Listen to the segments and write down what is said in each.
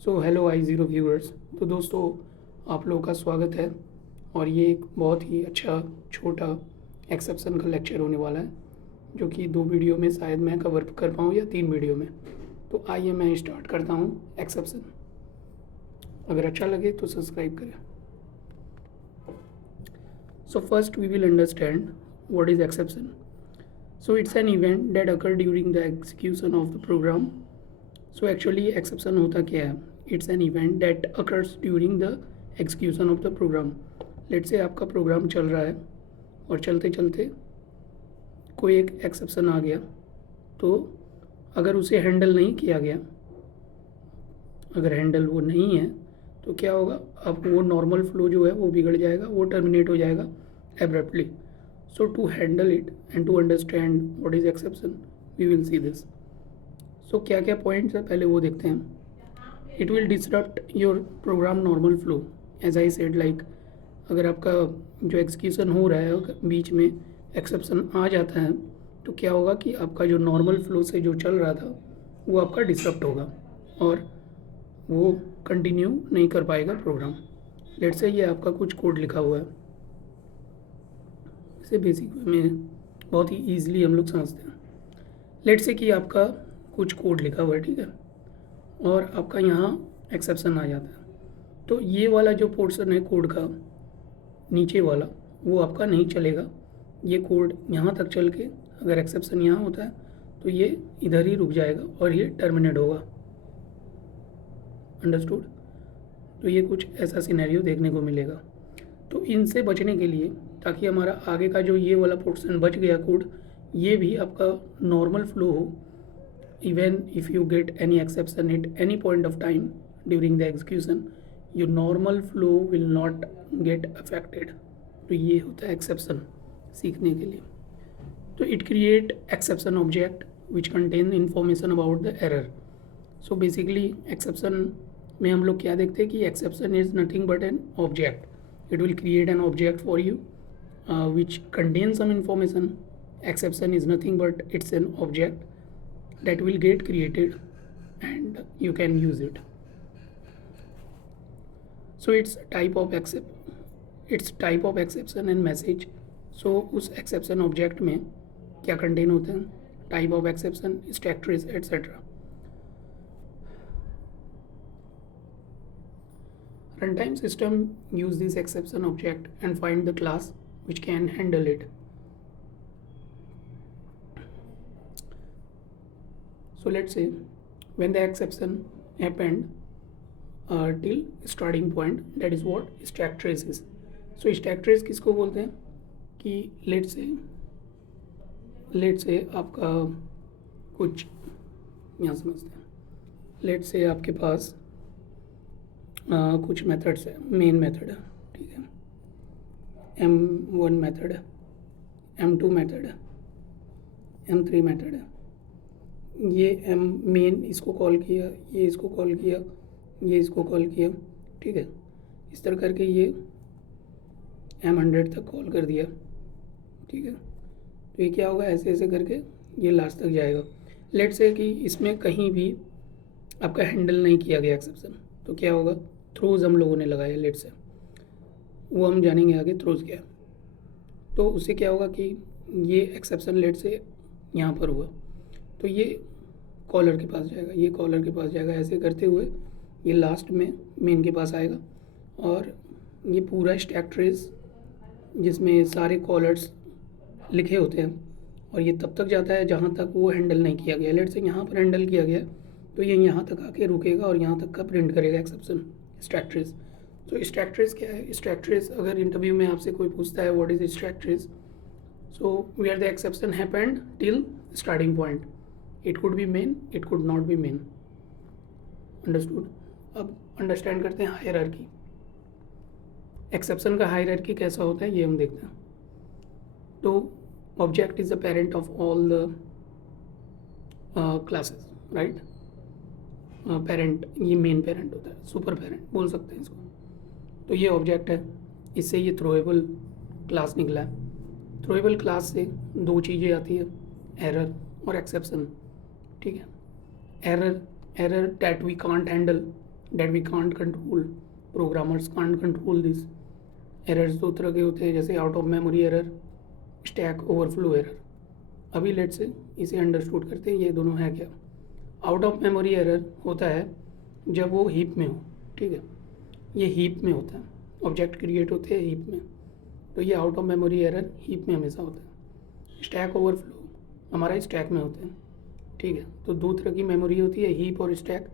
So hello आई zero viewers. तो दोस्तों, आप लोगों का स्वागत है। और ये एक बहुत ही अच्छा छोटा एक्सेप्शन का लेक्चर होने वाला है, जो कि 2 वीडियो में शायद मैं कवर कर पाऊँ या 3 वीडियो में। तो आइए मैं स्टार्ट करता हूँ एक्सेप्शन। अगर अच्छा लगे तो सब्सक्राइब करें। So first we will understand what is exception. So it's an event that occur during the execution of the program. So actually exception होता क्या है? It's an event that occurs during the execution of the program. Let's say आपका programme चल रहा है और चलते चलते कोई एक एक्सेप्शन आ गया, तो अगर उसे हैंडल नहीं किया गया, अगर हैंडल वो नहीं है, तो क्या होगा? अब वो नॉर्मल फ्लो जो है वो बिगड़ जाएगा, वो टर्मिनेट हो जाएगा abruptly. So to handle it and to understand what is exception, we will see this. So क्या क्या पॉइंट्स है पहले वो देखते हैं. It will disrupt your program normal flow. As I said, like अगर आपका जो एग्जीक्यूशन हो रहा है बीच में एक्सेप्शन आ जाता है, तो क्या होगा कि आपका जो नॉर्मल फ्लो से जो चल रहा था वो आपका डिसरप्ट होगा और वो कंटिन्यू नहीं कर पाएगा प्रोग्राम. लेट्स से ये आपका कुछ कोड लिखा हुआ है, इसे बेसिक में बहुत ही ईजिली हम लोग समझते हैं. लेट्स से कि आपका कुछ कोड लिखा हुआ है, ठीक है, और आपका यहाँ एक्सेप्शन आ जाता है. तो ये वाला जो पोर्शन है कोड का नीचे वाला, वो आपका नहीं चलेगा. ये कोड यहाँ तक चल के अगर एक्सेप्शन यहाँ होता है तो ये इधर ही रुक जाएगा और ये टर्मिनेट होगा. अंडरस्टूड? तो ये कुछ ऐसा सिनेरियो देखने को मिलेगा. तो इनसे बचने के लिए, ताकि हमारा आगे का जो ये वाला पोर्शन बच गया कोड, ये भी आपका नॉर्मल फ्लो हो, even if you get any exception at any point of time during the execution, your normal flow will not get affected. तो ये होता है एक्सेप्शन सीखने के लिए. तो it create exception object which contain information about the error. So basically exception में हम लोग क्या देखते हैं कि exception is nothing but an object. It will create an object for you which contains some information. Exception is nothing but it's an object that will get created and you can use it. So it's type of exception and message. So उस exception object में क्या contain होते हैं? Type of exception, stack trace, etc. Runtime system use this exception object and find the class which can handle it. So let's say when the exception happened till starting point, that is what stack trace is. So stack trace किसको बोलते हैं कि let's say आपका कुछ यहाँ समझते हैं. let's say आपके पास कुछ मेथड्स है, मेन मेथड है, ठीक है, M1 मेथड है, M2 मेथड है, M3 मेथड है. ये M मेन इसको कॉल किया, ये इसको कॉल किया, ये इसको कॉल किया, ठीक है. इस तरह करके ये M100 तक कॉल कर दिया, ठीक है. तो ये क्या होगा, ऐसे ऐसे करके ये लास्ट तक जाएगा. लेट्स से कि इसमें कहीं भी आपका हैंडल नहीं किया गया एक्सेप्शन, तो क्या होगा, थ्रोज हम लोगों ने लगाया. लेट से वो हम जानेंगे आगे थ्रोज क्या. तो उससे क्या होगा कि ये एक्सेप्शन लेट से यहाँ पर हुआ, तो ये कॉलर के पास जाएगा, ये कॉलर के पास जाएगा, ऐसे करते हुए ये लास्ट में मेन के पास आएगा. और ये पूरा स्टैक ट्रेस जिसमें सारे कॉलर्स लिखे होते हैं, और ये तब तक जाता है जहाँ तक वो हैंडल नहीं किया गया. लेट से यहाँ पर हैंडल किया गया तो ये यहाँ तक आके रुकेगा और यहाँ तक का प्रिंट करेगा एक्सेप्शन, स्टैक ट्रेस. तो स्टैक ट्रेस क्या है? स्टैक ट्रेस अगर इंटरव्यू में आपसे कोई पूछता है what is stack trace, so where the exception happened till starting point. It could be main, it could not be main. Understood? अब अंडरस्टैंड करते हैं हायरार्की. एक्सेप्शन का हायरार्की कैसा होता है ये हम देखते हैं. तो object is the parent of all the classes, right. Parent ये मेन पेरेंट होता है, सुपर पेरेंट बोल सकते हैं इसको. तो ये ऑब्जेक्ट है, इससे ये थ्रोएबल क्लास निकला है. थ्रोएबल क्लास से 2 चीज़ें आती है, एरर और एक्सेप्शन, ठीक है. Error that we can't handle that we can't control. Programmers can't control this. Errors दो तरह के होते हैं, जैसे out of memory error, stack overflow error. अभी लेट से इसे अंडरस्टूड करते हैं ये दोनों है क्या. आउट ऑफ मेमोरी एरर होता है जब वो हीप में हो. ठीक है, ये हीप में होता है. ऑब्जेक्ट क्रिएट होते हैं हीप में, तो ये out of memory error heap में हमेशा होता है. स्टैक ओवरफ्लो हमारा स्टैक में होता है. ठीक है, तो दो तरह की मेमोरी होती है, हीप और स्टैक.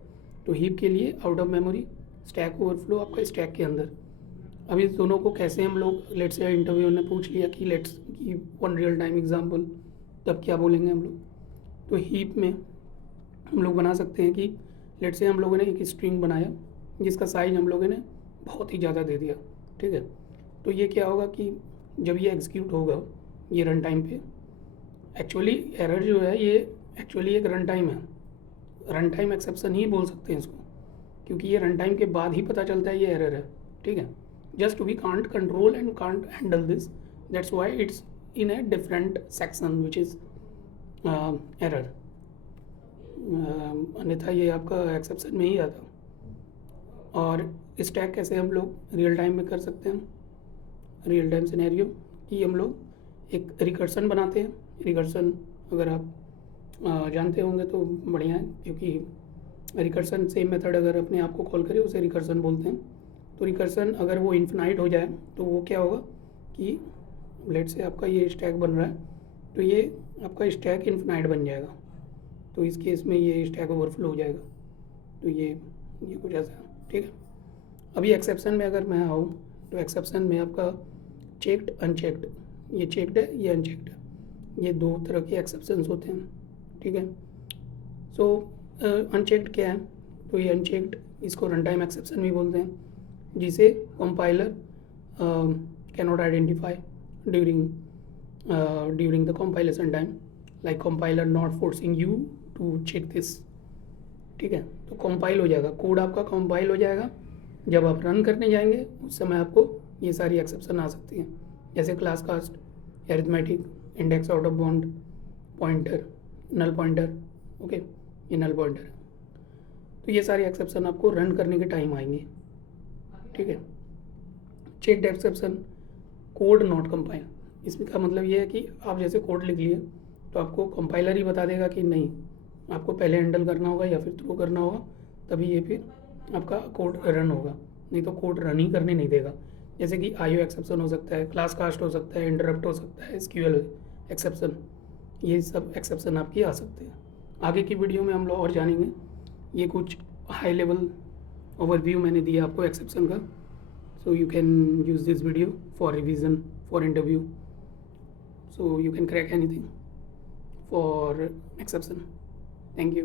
तो हीप के लिए out of memory, stack overflow आपका स्टैक के अंदर. अब इस दोनों को कैसे हम लोग, लेट्स से इंटरव्यू ने पूछ लिया कि लेट्स की वन रियल टाइम एग्जांपल, तब क्या बोलेंगे हम लोग. तो हीप में हम लोग बना सकते हैं कि लेट्स से हम लोगों ने एक स्ट्रिंग बनाया जिसका साइज हम लोगों ने बहुत ही ज़्यादा दे दिया. ठीक है, तो ये क्या होगा कि जब ये एग्जीक्यूट होगा ये रन टाइम पे, एक्चुअली एरर जो है ये एक्चुअली एक रन टाइम है. रन टाइम एक्सेप्शन ही बोल सकते हैं इसको, क्योंकि ये रन टाइम के बाद ही पता चलता है ये एरर है. ठीक है, just we can't control and can't handle this, that's why it's in a different section which is error. अन्यथा ये आपका एक्सेप्शन में ही आता. और स्टैक कैसे हम लोग रियल टाइम में कर सकते हैं, रियल टाइम सिनेरियो कि हम लोग एक रिकर्सन बनाते हैं. रिकर्सन अगर आप जानते होंगे तो बढ़िया है, क्योंकि रिकर्सन सेम मेथड अगर अपने आप को कॉल करे उसे रिकर्सन बोलते हैं. तो रिकर्सन अगर वो इन्फिनाइट हो जाए तो वो क्या होगा कि लेट से आपका ये स्टैक बन रहा है, तो ये आपका स्टैक इन्फिनाइट बन जाएगा. तो इस केस में ये स्टैक ओवरफ्लो हो जाएगा. तो ये कुछ ऐसा है. ठीक है, अभी एक्सेप्शन में अगर मैं आऊँ तो एक्सेप्शन में आपका चेक्ड अनचेक्ड, ये चेक्ड है ये अनचेक्ड है, ये दो तरह के एक्सेप्शंस होते हैं. ठीक है, सो अनचेक्ड क्या है, तो ये अनचेक्ड इसको रन टाइम एक्सेप्शन भी बोलते हैं, जिसे compiler can not identify during the compilation time, like compiler not forcing you to check this. ठीक है, तो कंपाइल हो जाएगा, कोड आपका कंपाइल हो जाएगा. जब आप रन करने जाएंगे उस समय आपको ये सारी एक्सेप्शन आ सकती हैं, जैसे class cast, arithmetic, index out of bound, pointer, null pointer. Okay, ये नल पॉइंटर है. तो ये सारी एक्सेप्शन आपको रन करने के टाइम आएंगे. ठीक है, checked exception, code not compile. इसमें का मतलब ये है कि आप जैसे कोड लिख लिए तो आपको कंपाइलर ही बता देगा कि नहीं, आपको पहले हैंडल करना होगा या फिर थ्रो करना होगा, तभी ये फिर आपका कोड रन होगा, नहीं तो कोड रन ही करने नहीं देगा. जैसे कि आईओ एक्सेप्शन हो सकता है, क्लास कास्ट हो सकता है, इंटरप्ट हो सकता है, एसक्यूएल एक्सेप्शन, ये सब एक्सेप्शन आपकी आ सकते हैं. आगे की वीडियो में हम लोग और जानेंगे. ये कुछ हाई लेवल ओवरव्यू मैंने दिया आपको एक्सेप्शन का. So you can use this video for revision, for interview, so you can crack anything for exception. Thank you.